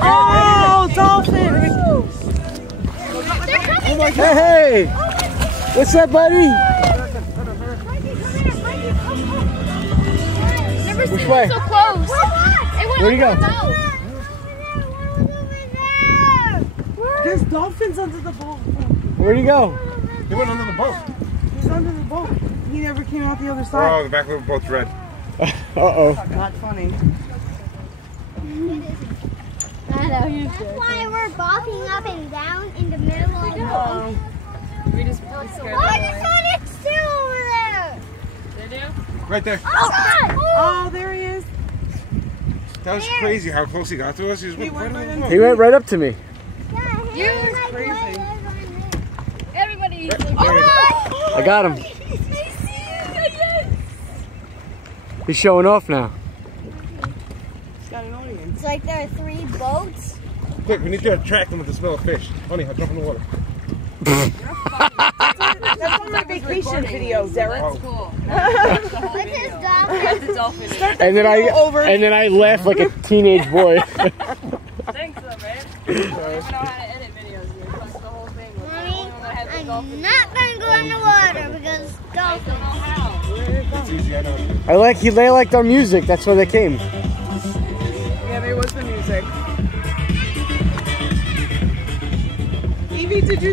Oh, dolphin! Hey! What's up, buddy? Never seen Which way? it so close. Where'd he go? There's dolphins under the boat. Where'd he go? He went under the boat. He's under the boat. He never came out the other side. Oh, the back of the boat's red. Uh-oh. Not funny. That's why we're bopping up and down in the middle of the boat. We just really scared Why does Sonic still over there? They do? Right there. Oh, God! Oh, there he is. That was crazy how close he got to us. He just went right went under right the boat. He went right up to me. You're crazy. Everybody. I got him. He's showing off now. He's got an audience. It's like there are 3 boats. Quick, we need to attract them with the smell of fish. Honey, I'll jump in the water. That's on my vacation video, Derek. Oh. Cool. What's his dolphin? That's the dolphin. And then I laugh like a teenage boy. Thanks, though, man. I don't even know how to edit videos. You cut the whole thing. With the only one that has the I'm dolphin. not going to go in the water because I don't know dolphins. how. It's easy, I know. They liked our music. That's why they came. Yeah, there was the music. Evie, did you